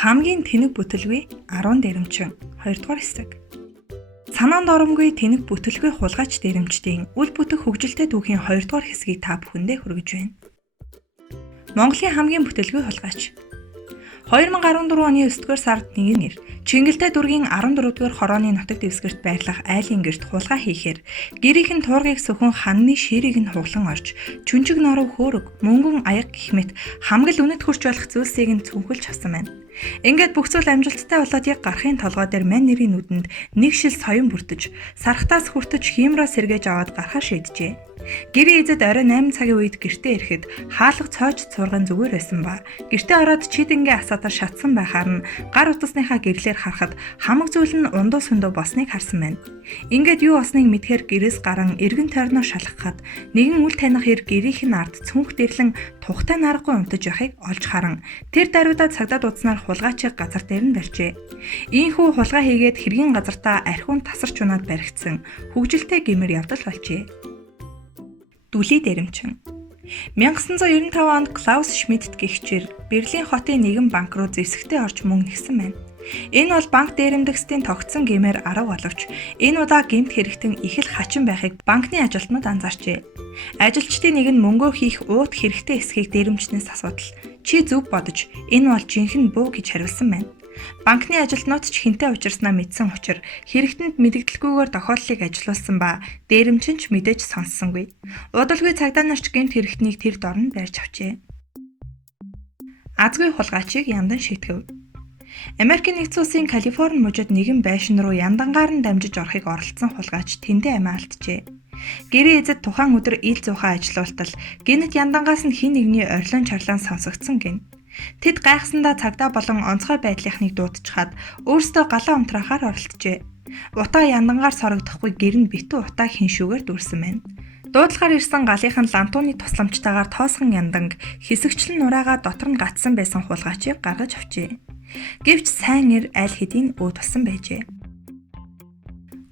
Хамгийн тэнэг бүтэлгүй 10 дээрэмчин 2 дугаар хэсэг. Санаанд оромгүй тэнэг бүтэлгүй хулгайч дээрэмчдийн үл бүтэх хөгжилтэй түүхийн 2 дугаар хэсгийг та бүхэндээ хүргэж байна. Монголын хамгийн бүтэлгүй хулгайч 2014 оны 9-р сард нэгэн нэр Чингэлтэй дүүргийн 14-р хорооны нутаг дэвсгэрт байрлах айлын гэрт хулгай хийхээр гэрийнхэн туургийг сөхөн ханны ширийг нь хуглан орж чүнжиг норов хөөрөг мөнгөн аяг гэх мэт хамгал үнэт хүрч болох зүйлсийг нь цүнхэлж авсан байна. Ингээд бүх зүйл амжилттай болоод яг гарахын толгой дээр мань нэрийн нүдэнд нэг шил соён бүртэж сархтаас хүртэж хиймраа сэргээж аваад гарахаа шийджээ. Гэрийн эзэд орой 8 цагийн үед гэртээ ирэхэд хаалга цойч цурган зүгээр байсан ба гэртээ ороод чидэнгийн асаатаар шатсан байхаар нь гар утасныхаа гэрлээр харахад хамаг зүйл нь ундуу сүндөө босныг харсан байна. Ингээд юу болсныг мэдхээр гэрээс гарan эргэн тойрноо шалгахад нэгэн үл таних хэр гэрийнхэн ард цүнх дэрлэн тухтай наргагүй унтаж явахыг олж харан тэр даруйдаа цагдаа дуудснаар хулгайчийг газар дээр нь барьжээ. Ийхүү хулгай хийгээд хэргийн газартаа архиун тасарч унаад баригдсан хөгжилтэй гэмээр явдал болжээ. Дүлий дээрэмчин 1995 онд Клаус Шмидт гэгчээр Берлин хотын нэгэн банк руу зэвсэгтээ орж мөнгө нэгсэн байна. Энэ бол банк дээрэмдэгчдийн тогтсон гэмээр арга боловч энэ удаа гэмт хэрэгтэн их л хачин байхыг банкны ажилтнууд анзаарчээ. Ажилчдын нэг нь мөнгөө хийх уут хэрэгтэй эсхийг дээрэмчнээс асуудал чи зөв бодож энэ бол жинхэнэ буу гэж хариулсан байна. Банкны ажилтнууд ч хинтээ учирснаа мэдсэн учраас хэрэгтэнд мэдэгдэлгүйгээр тохиоллыг ажилуулсан ба дээрэмчин ч мэдээж сонссонгүй. Удалгүй цагдаа нарч гэмт хэрэгтнийг тэр дорн байрж авчээ. Азгүй хулгайчийг яндан шийтгэв. Америкийн нэгдсэн улсын Калифорни мужид нэгэн байшин руу яндангаар нь дамжиж орохыг оролдсон хулгайч тэндээ амиа алджээ. Гэрийн эзэд тухайн өдөр ил зуухаа ажилуултал гинэт яндангаас нь хин нэгний орилон чарлаан сонсогдсон гин. Тэд гайхсандаа цагдаа болон онцгой байдлынхныг дуудчихад өөрсдөө галаа унтраахаар оролцжээ. Утаа яндангаар сорогдохгүй гэр нь битүү утаа хиншүүгээр дүүрсэн байна. Дуудлагаар ирсэн галынхан лантууны тусламжтайгаар тоосгон янданг хэсэгчлэн нураагаа дотор нь гатсан байсан хулгайчийг гаргаж авчээ. Гэвч сайн эр аль хэдийн өө тусан байжээ.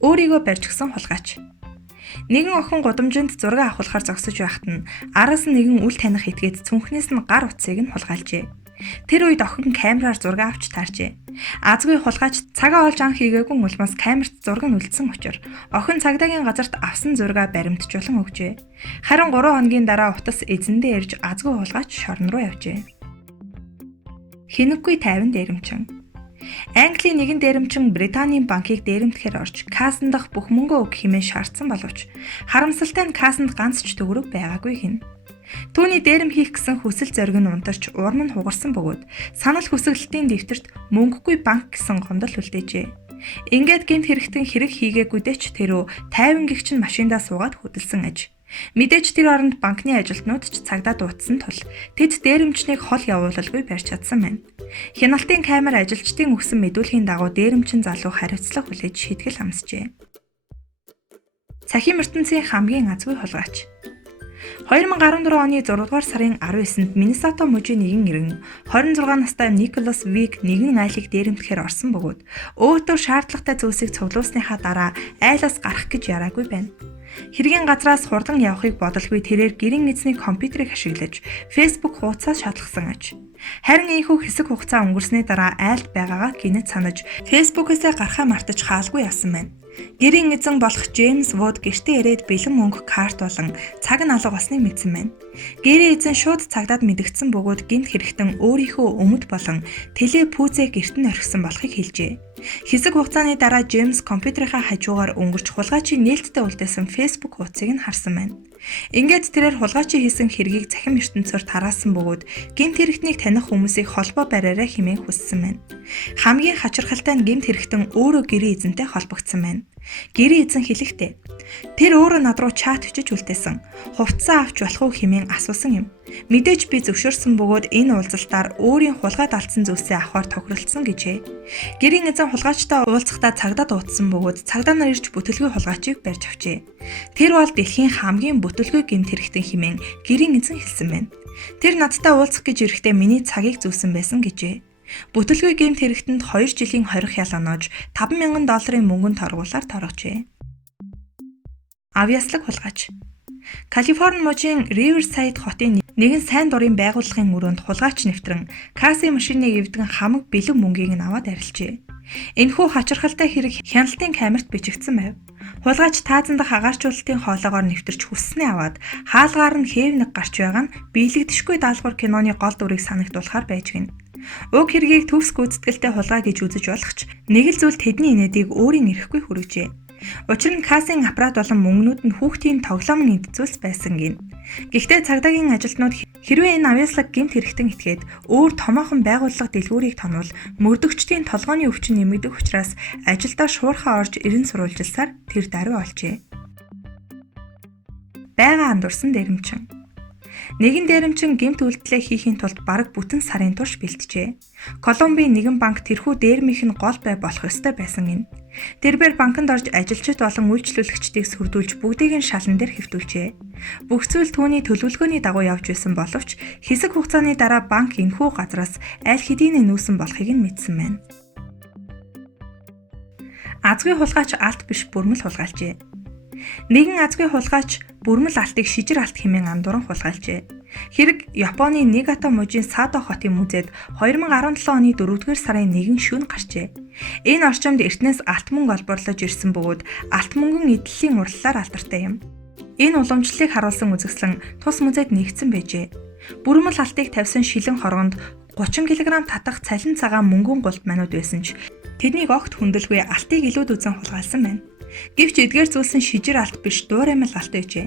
Өөрийгөө барьжгсан хулгайч нэгэн охин гудамжинд зураг авахлахаар зогсож байхад нь араас нь нэгэн үл таних итгээд цүнхнээс нь гар утсыг нь хулгайлжээ. Тэр үед охин камераар зураг авч тааржээ. Азгүй хулгайч цагаа олж ан хийгээгүй улмаас камерт зураг нь үлдсэн учраас охин цагдаагийн газарт авсан зургаа баримтжуулан өгжээ. Харин 3 хоногийн дараа утас эзэндээ ирж азгүй хулгайч шорон руу явжээ. Хинэггүй 50 дээрэмчин Английн нэгэн дээрэмчин Британийн банкыг дээрэмдэхээр орж кассан дах бүх мөнгөө өг хэмээн шаардсан боловч харамсалтай нь кассанд ганц ч төгрөг байгаагүй гин. Түүний дээрэм хийх гэсэн хүсэл зориг нь унтарч урам нь хугарсан бөгөөд санал хүсэлтийн дэвтэрт мөнгөгүй банк гэсэн гомдол үлдээжээ. Ингээд гэмт хэрэгтэн хэрэг хийгээгүйдээ ч тэрөө 50 гэгчин машиндаа суугаад хөдөлсөн аж. Мэдээж тэр оронд банкны ажилтнууд ч цагдаа дуудсан тул тэд дээрэмчнийг хол явуулалгүй барьж чадсан байна. Хяналтын камер ажилчдын өгсөн мэдүүлгийн дагуу дээрэмчин залуу хариуцлага хүлээж шийтгэл амсжээ. Цахим ертөнцийн хамгийн азгүй хулгайч 2014 оны 6 дугаар сарын 19-нд Миннесота мужийн нэгэн иргэн 26 настай Николас Вик нэгэн айлыг дээрэмдэхээр орсон бөгөөд өөдөө шаардлагатай зүйлсийг цуглуулсныхаа дараа айлаас гарах гэж яраагүй байна. Хэргийн газраас хурдан явахыг бодолгүй тэрээр гэрийн эзний компьютерийг ашиглаж Facebook хуудасаас шалгасан аж. Харин ийхүү хэсэг хугацаа өнгөрсний дараа айлд байгаагаа гинэт санаж Facebook-ээс гарахаа мартаж хаалгүй явсан байна. Гэрийн эзэн болох Джеймс Вуд гэртээ ирээд бэлэн мөнгө карт болон цаг нь алга болсныг мэдсэн байна. Гэрийн эзэн шууд цагдаад мэдгдсэн бөгөөд гинт хэрэгтэн өөрийнхөө өмд болон телепүүзээ гэрт нь орхисон болохыг хэлжээ. Хэсэг хугацааны дараа Джеймс компьютерийнхаа хажуугаар өнгөрч хулгайчийн нээлттэй үлдээсэн Facebook хуудсыг нь харсан байна. Ингээд тэрээр хулгайчийн хийсэн хэргийг захим ертөнцөөр тараасан бөгөөд гэмт хэрэгтнийг таних хүмүүсийг холбоо бариараа хэмээн хүссэн байна. Хамгийн хачирхалтай нь гэмт хэрэгтэн өөрөө гэрийн эзэнтэй холбогдсон байна. Гэрийн эзэн хэлэхдээ тэр өөрөө над руу чат бичиж үлдээсэн. Хувцас авч болох уу хэмээн асуусан юм. Мэдээж би зөвшөөрсөн бөгөөд энэ уулзалтаар өөрийн хулгайд алдсан зүйлсээ авахар тохиролцсон гэжээ. Гэрийн эзэн хулгайчтай уулзахдаа цагдаа дуудсан бөгөөд цагдаа нар ирж бүтэлгүй хулгайчийг барьж авчээ. Тэр бол дэлхийн хамгийн бүтэлгүй гэмт хэрэгтэн хэмээн гэрийн эзэн хэлсэн байна. Тэр надтай уулзах гэж ирэхдээ миний цагийг зүүсэн байсан гэжээ. Бүтэлгүй гэмт хэрэгтэнд 2 жилийн хорих ял оноож $5,000 мөнгөнд торгуулаар торгожээ. Авьяаслаг хулгайч Калифорни мужийн Риверсайд хотын Нэгэн сайн дурын байгууллагын өрөөнд хулгайч нэвтрэн кассийн машиныг эвдгэн хамаг бэлэн мөнгийг нь аваад арилжээ. Энэхүү хачирхалтай хэрэг хяналтын камерт бичигдсэн байв. Хулгайч таазан дах агаарчлалтын хоолоогоор нэвтэрч хүснээ аваад хаалгаар нь хээв нэг гарч байгаа нь биелэгдэшгүй даалгавар киноны гол дүрийг санагдуулахаар байж гин. Уг хэргийг төгс гүйцэтгэлтэй хулгай гэж үзэж болох ч нэг л зүйл тэдний инээдийг өөрийн ирэхгүй хүргэжээ. Учир нь кассийн аппарат болон мөнгнүүд нь хүүхдийн тоглоом нийт зүйлс байсан гин. Гэхдээ цагдаагийн ажилтнууд хэрвээ энэ авьяаслаг гэмт хэрэгтэн итгээд өөр томоохон байгууллага дэлгүүрийг тонвол мөрдөгчдийн толгойн өвчин нэмэгдэх учраас ажилдаа шуурхаа орж эрен сурвалжилсаар тэр даруй олжээ. Байга андуурсан дээрэмчин. Нэгэн дээрэмчин гэмт үйлдэлээ хийхийн тулд бараг бүтэн сарын турш бэлтжээ. Колумбийн нэгэн банк тэрхүү дээрмийнх нь гол бай болох ёстой байсан гин. Тэрбээр банкнд орж ажилчид болон үйлчлүүлэгчдийг сүрдүүлж бүгдийг нь шалан дээр хэвтүүлжээ. Бүх зүйл түүний төлөвлөгөөний дагуу явж байсан боловч хэсэг хугацааны дараа банк энэхүү газраас аль хэдийн нүүсэн болохыг нь мэдсэн байна. Азгүй хулгайч алт биш бүрмэл хулгайлжээ. Нэгэн азгүй хулгайч бүрмэл алтыг шижир алт хэмээн андууран хулгайлжээ. Хэрэг Японы Нигата мужийн Садо хотын музейд 2017 оны 4-р сарын 1 шөнө гарчээ. Энэ орчимд эртнээс алт мөнгө олборлож ирсэн бөгөөд алт мөнгөн эдлэлийн урлалаар алдартай юм. Энэ уламжлалыг харуулсан үзэсгэлэн тус музейд нэгдсэн байжээ. Бүрмэл алтыг тавьсан шилэн хоргонд 30 кг татах цалин цагаан мөнгөн гулт манууд байсан ч тэднийг огт хөндлгүй алтыг илүүд үзэн хулгайлсан байна. Гэвч эдгээр зүйлсэн шижир алт биш дуураймал алт байжээ.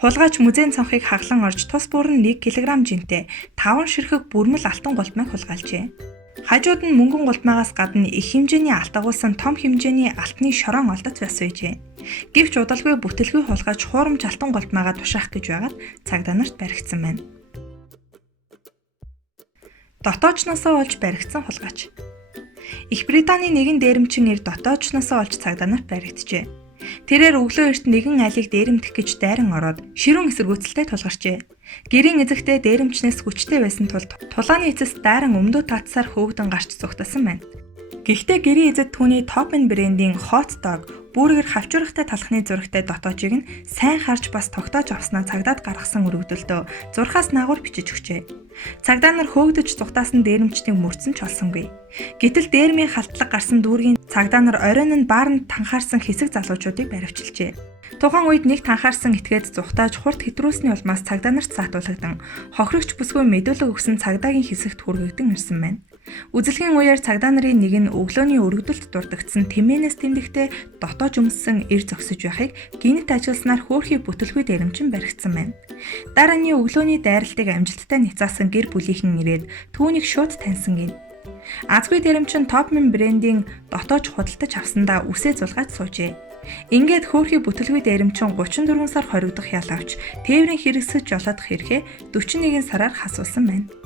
Хулгайч музейн цонхыг хаглан орж тус бүр нь 1 кг жинтэй 5 ширхэг бүрмэл алтан гултмайг хулгайлжээ. Хажууд нь мөнгөн гултмаагаас гадна их хэмжээний алт агуулсан том хэмжээний алтны шорон олдоц бас байжээ. Гэвч удалгүй бүтэлгүй хулгайч хуурамч алтан гултмаагаа тушаах гэж байгаад цагдаа нарт баригдсан байна. Дотоочноосоо олж баригдсан хулгайч. Их Британий нэгэн дээрэмчин ир дотоочноосоо олж цагдаа нарт баригджээ. Тэрээр өглөө эрт нэгэн алийг дээрэмдэх гэж дайран ороод ширүүн эсэргүүцэлтэй тулгарчээ. Гэрийн эзэгтэй дээрэмчнээс хүчтэй байсан тул тулааны эцэст дайран өмдөө татсаар хөөгдөн гарч зүгтсэн байна. Гэхдээ гэрийн эзэд түүний Topman брэндийн Hot Dog бүргэр хавчуурхтай талхны зурагтай дотоочийг нь сайн харж бас тогтоож авснаа цагдаад гаргасан өргөдөлтөө зурхаас наагур бичиж өгчээ. Цагдаа нар хөөгдөж зүгтаасан дээрэмчнийг мөрдсөн ч олсонгүй. Гэтэл дээрмийн халтлага гарсан дүүргийн цагдаа нар оройн нь баарнд танхаарсан хэсэг залуучуудыг баривчилжээ. Тухайн үед нэг танхаарсан этгээд зүхтааж хурд хэтрүүлсний улмаас цагдаа нарт саатуулгдан хохирогч бүсгүй мэдүүлэг өгсөн цагдаагийн хэсэгт хүргэгдэн ирсэн байна. Үзэлхийн үеэр цагдаа нарын нэг нь өглөөний өргөдөлт дурдгдсан тэмээнээс тэмдэгтээ дотоож өмссөн ир зогсож байхыг гинт ажилласнаар хөөрхий бүтэлгүй дээрэмчин баригдсан байна. Дарааны өглөөний дайралтыг амжилттай няцаасан гэр бүлийнхэн ирээд түүнийг шууд таньсан гин. Азгүй дээрэмчин Topman брэндийн дотоож худалдаж авсандаа үсээ зулгаж суужээ. Ингээд хөөрхий бүтэлгүй дээрэмчин 34 сар хоригдох ял авч тээврийн хэрэгсэж жолоодох хэрхээ 41 сараар хасуулсан байна.